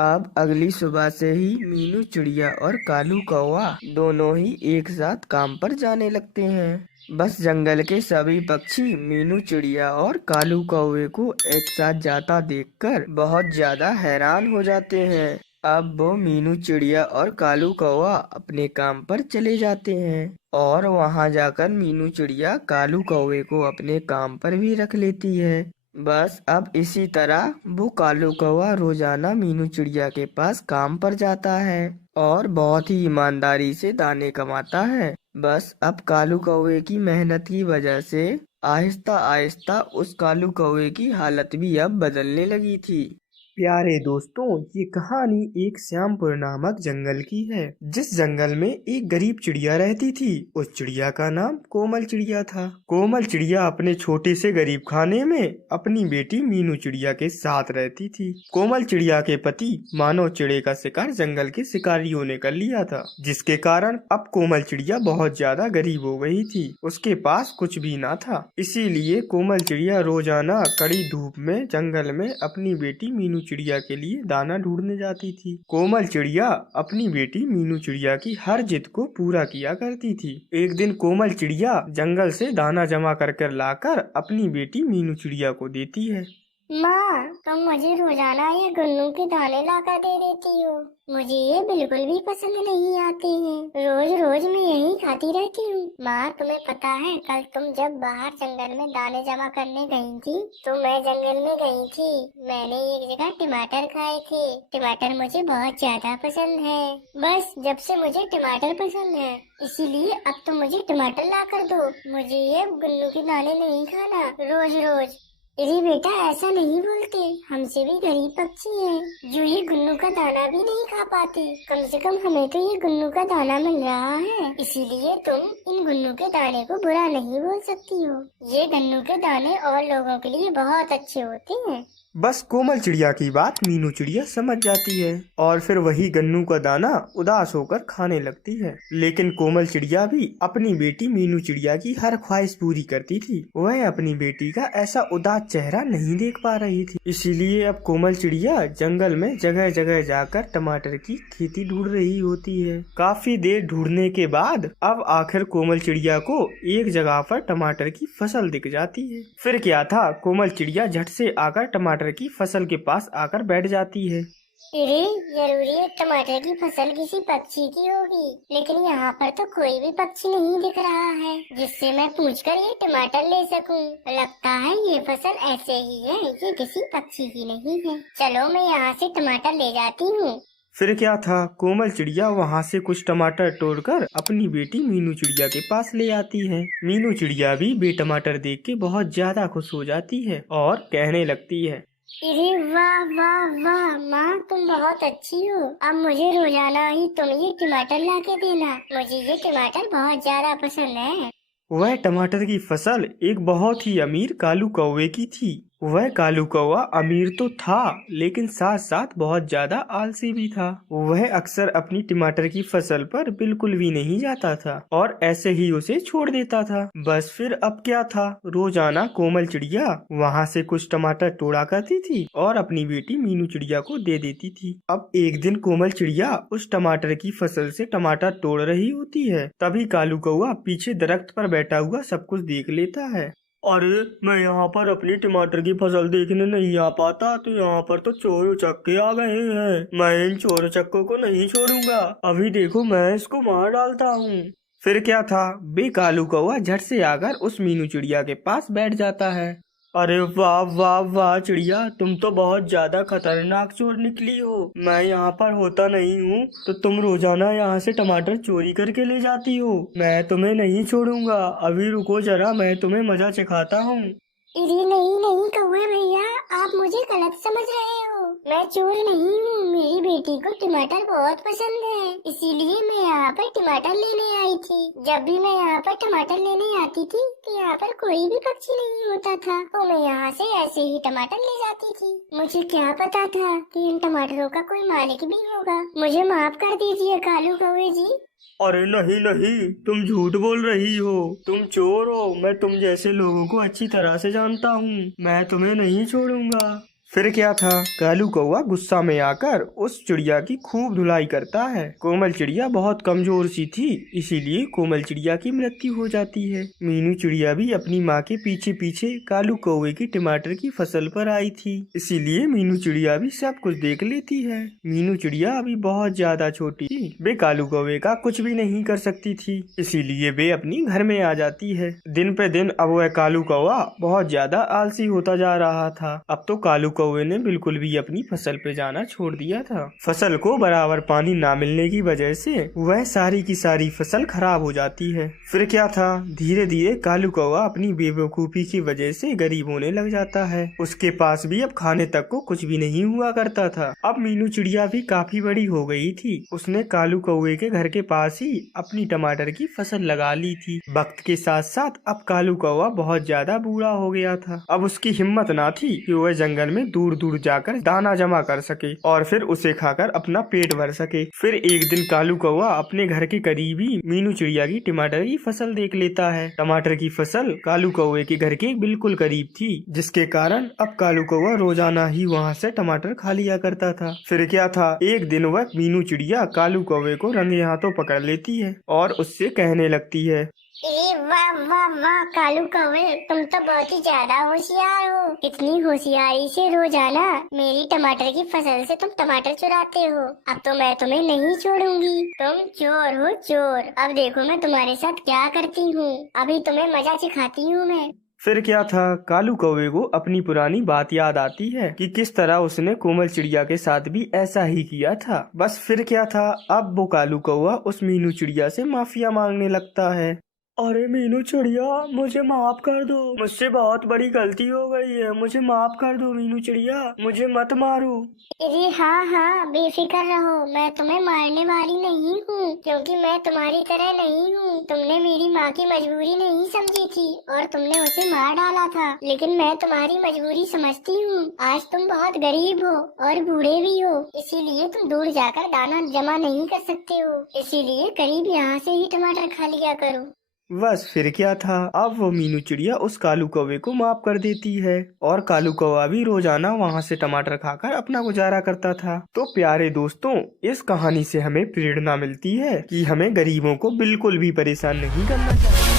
अब अगली सुबह से ही मीनू चिड़िया और कालू कौवा दोनों ही एक साथ काम पर जाने लगते हैं। बस जंगल के सभी पक्षी मीनू चिड़िया और कालू कौवे को एक साथ जाता देखकर बहुत ज्यादा हैरान हो जाते हैं। अब वो मीनू चिड़िया और कालू कौवा अपने काम पर चले जाते हैं और वहां जाकर मीनू चिड़िया कालू कौवे को अपने काम पर भी रख लेती है। बस अब इसी तरह वो कालू कौवा रोजाना मीनू चिड़िया के पास काम पर जाता है और बहुत ही ईमानदारी से दाने कमाता है। बस अब कालू कौवे की मेहनत की वजह से आहिस्ता आहिस्ता उस कालू कौवे की हालत भी अब बदलने लगी थी। प्यारे दोस्तों, ये कहानी एक श्यामपुर नामक जंगल की है, जिस जंगल में एक गरीब चिड़िया रहती थी। उस चिड़िया का नाम कोमल चिड़िया था। कोमल चिड़िया अपने छोटे से गरीब खाने में अपनी बेटी मीनू चिड़िया के साथ रहती थी। कोमल चिड़िया के पति मानव चिड़े का शिकार जंगल के शिकारियों ने कर लिया था, जिसके कारण अब कोमल चिड़िया बहुत ज्यादा गरीब हो गई थी। उसके पास कुछ भी ना था। इसीलिए कोमल चिड़िया रोजाना कड़ी धूप में जंगल में अपनी बेटी मीनू चिड़िया के लिए दाना ढूंढने जाती थी। कोमल चिड़िया अपनी बेटी मीनू चिड़िया की हर जिद को पूरा किया करती थी। एक दिन कोमल चिड़िया जंगल से दाना जमा कर लाकर अपनी बेटी मीनू चिड़िया को देती है। माँ, तुम मुझे रोजाना ये गन्नू के दाने लाकर दे देती हो। मुझे ये बिल्कुल भी पसंद नहीं आते हैं। रोज रोज मैं यही खाती रहती हूँ। माँ, तुम्हें पता है कल तुम जब बाहर जंगल में दाने जमा करने गई थी तो मैं जंगल में गई थी। मैंने एक जगह टमाटर खाए थे। टमाटर मुझे बहुत ज्यादा पसंद है। बस जब से मुझे टमाटर पसंद है, इसीलिए अब तुम मुझे टमाटर ला कर दो। मुझे ये गन्नू के दाने नहीं खाना रोज रोज। अरे बेटा, ऐसा नहीं बोलते। हमसे भी गरीब पक्षी हैं जो ये गुन्नू का दाना भी नहीं खा पाते। कम से कम हमें तो ये गुन्नू का दाना मिल रहा है, इसीलिए तुम इन गुन्नू के दाने को बुरा नहीं बोल सकती हो। ये गन्नू के दाने और लोगों के लिए बहुत अच्छे होते हैं। बस कोमल चिड़िया की बात मीनू चिड़िया समझ जाती है और फिर वही गन्नू का दाना उदास होकर खाने लगती है। लेकिन कोमल चिड़िया भी अपनी बेटी मीनू चिड़िया की हर ख्वाहिश पूरी करती थी। वह अपनी बेटी का ऐसा उदास चेहरा नहीं देख पा रही थी। इसीलिए अब कोमल चिड़िया जंगल में जगह जगह जाकर टमाटर की खेती ढूंढ रही होती है। काफी देर ढूंढने के बाद अब आखिर कोमल चिड़िया को एक जगह पर टमाटर की फसल दिख जाती है। फिर क्या था, कोमल चिड़िया झट से आकर टमाटर की फसल के पास आकर बैठ जाती है। अरे, जरूरी है टमाटर की फसल किसी पक्षी की होगी, लेकिन यहाँ पर तो कोई भी पक्षी नहीं दिख रहा है जिससे मैं पूछकर ये टमाटर ले सकूं। लगता है ये फसल ऐसे ही है, ये किसी पक्षी की नहीं है। चलो मैं यहाँ से टमाटर ले जाती हूँ। फिर क्या था, कोमल चिड़िया वहाँ से कुछ टमाटर तोड़कर अपनी बेटी मीनू चिड़िया के पास ले आती है। मीनू चिड़िया भी टमाटर देख के बहुत ज्यादा खुश हो जाती है और कहने लगती है, अरे वाह वाह वाह माँ, तुम बहुत अच्छी हो। अब मुझे रोजाना ही तुम ये टमाटर ला के देना। मुझे ये टमाटर बहुत ज्यादा पसंद है। वह टमाटर की फसल एक बहुत ही अमीर कालू कौवे की थी। वह कालू कौवा अमीर तो था, लेकिन साथ साथ बहुत ज्यादा आलसी भी था। वह अक्सर अपनी टमाटर की फसल पर बिल्कुल भी नहीं जाता था और ऐसे ही उसे छोड़ देता था। बस फिर अब क्या था, रोजाना कोमल चिड़िया वहाँ से कुछ टमाटर तोड़ा करती थी और अपनी बेटी मीनू चिड़िया को दे देती थी। अब एक दिन कोमल चिड़िया उस टमाटर की फसल से टमाटर तोड़ रही होती है, तभी कालू कौवा पीछे दरख्त पर बैठा हुआ सब कुछ देख लेता है। अरे, मैं यहाँ पर अपनी टमाटर की फसल देखने नहीं आ पाता, तो यहाँ पर तो चोर उचक्के आ गए हैं। मैं इन चोर उचक्कों को नहीं छोड़ूंगा। अभी देखो, मैं इसको मार डालता हूँ। फिर क्या था, कालू कौवा झट से आकर उस मीनू चिड़िया के पास बैठ जाता है। अरे वाह वाह वाह चिड़िया, तुम तो बहुत ज्यादा खतरनाक चोर निकली हो। मैं यहाँ पर होता नहीं हूँ तो तुम रोजाना यहाँ से टमाटर चोरी करके ले जाती हो। मैं तुम्हें नहीं छोड़ूंगा। अभी रुको जरा, मैं तुम्हें मजा चखाता हूँ। अरे नहीं नहीं कौवे भैया, आप मुझे गलत समझ रहे हो। मैं चोर नहीं हूँ। मेरी बेटी को टमाटर बहुत पसंद है, इसीलिए मैं यहाँ पर टमाटर लेने आई थी। जब भी मैं यहाँ पर टमाटर लेने आती थी तो यहाँ पर कोई भी पक्षी नहीं होता था, तो मैं यहाँ से ऐसे ही टमाटर ले जाती थी। मुझे क्या पता था कि इन टमाटरों का कोई मालिक भी होगा। मुझे माफ कर दीजिए कालू कौवे जी। अरे नहीं नहीं, तुम झूठ बोल रही हो। तुम चोर हो। मैं तुम जैसे लोगों को अच्छी तरह से जानता हूँ। मैं तुम्हें नहीं छोड़ूंगा। फिर क्या था, कालू कौवा गुस्सा में आकर उस चिड़िया की खूब धुलाई करता है। कोमल चिड़िया बहुत कमजोर सी थी, इसीलिए कोमल चिड़िया की मृत्यु हो जाती है। मीनू चिड़िया भी अपनी माँ के पीछे पीछे कालू कौवे की टमाटर की फसल पर आई थी, इसीलिए मीनू चिड़िया भी सब कुछ देख लेती है। मीनू चिड़िया अभी बहुत ज्यादा छोटी थी, वे कालू कौवे का कुछ भी नहीं कर सकती थी, इसीलिए वे अपनी घर में आ जाती है। दिन पे दिन अब वह कालू कौवा बहुत ज्यादा आलसी होता जा रहा था। अब तो कालू कौवे ने बिल्कुल भी अपनी फसल पे जाना छोड़ दिया था। फसल को बराबर पानी ना मिलने की वजह से वह सारी की सारी फसल खराब हो जाती है। फिर क्या था, धीरे धीरे कालू कौवा अपनी बेवकूफी की वजह से गरीब होने लग जाता है। उसके पास भी अब खाने तक को कुछ भी नहीं हुआ करता था। अब मीनू चिड़िया भी काफी बड़ी हो गई थी। उसने कालू कौवे के घर के पास ही अपनी टमाटर की फसल लगा ली थी। वक्त के साथ साथ अब कालू कौवा बहुत ज्यादा बूढ़ा हो गया था। अब उसकी हिम्मत ना थी कि वह जंगल में दूर दूर जाकर दाना जमा कर सके और फिर उसे खाकर अपना पेट भर सके। फिर एक दिन कालू कौवा अपने घर के करीब ही मीनू चिड़िया की टमाटर की फसल देख लेता है। टमाटर की फसल कालू कौवे के घर के बिल्कुल करीब थी, जिसके कारण अब कालू कौवा रोजाना ही वहाँ से टमाटर खा लिया करता था। फिर क्या था, एक दिन वह मीनू चिड़िया कालू कौवे को रंगे हाथों पकड़ लेती है और उससे कहने लगती है, ए वाह वाह वाह कालू कौवे, तुम तो बहुत ही ज्यादा होशियार हो। इतनी होशियारी से रोजाना मेरी टमाटर की फसल से तुम टमाटर चुराते हो। अब तो मैं तुम्हें नहीं छोड़ूंगी। तुम चोर हो चोर। अब देखो मैं तुम्हारे साथ क्या करती हूँ। अभी तुम्हें मजा सिखाती हूँ मैं। फिर क्या था, कालू कौवे को अपनी पुरानी बात याद आती है कि किस तरह उसने कोमल चिड़िया के साथ भी ऐसा ही किया था। बस फिर क्या था, अब वो कालू कौवा उस मीनू चिड़िया से माफिया मांगने लगता है। अरे मीनू चिड़िया, मुझे माफ कर दो, मुझसे बहुत बड़ी गलती हो गई है, मुझे माफ कर दो मीनू चिड़िया, मुझे मत मारो। अरे हाँ हाँ, बेफिक्र रहो, मैं तुम्हें मारने वाली नहीं हूँ, क्योंकि मैं तुम्हारी तरह नहीं हूँ। तुमने मेरी माँ की मजबूरी नहीं समझी थी और तुमने उसे मार डाला था, लेकिन मैं तुम्हारी मजबूरी समझती हूँ। आज तुम बहुत गरीब हो और बूढ़े भी हो, इसीलिए तुम दूर जाकर दाना जमा नहीं कर सकते हो, इसीलिए करीब यहाँ से ही टमाटर खा लिया करो। बस फिर क्या था, अब वो मीनू चिड़िया उस कालू कौवे को माफ कर देती है और कालू कौवा भी रोजाना वहाँ से टमाटर खाकर अपना गुजारा करता था। तो प्यारे दोस्तों, इस कहानी से हमें प्रेरणा मिलती है कि हमें गरीबों को बिल्कुल भी परेशान नहीं करना चाहिए।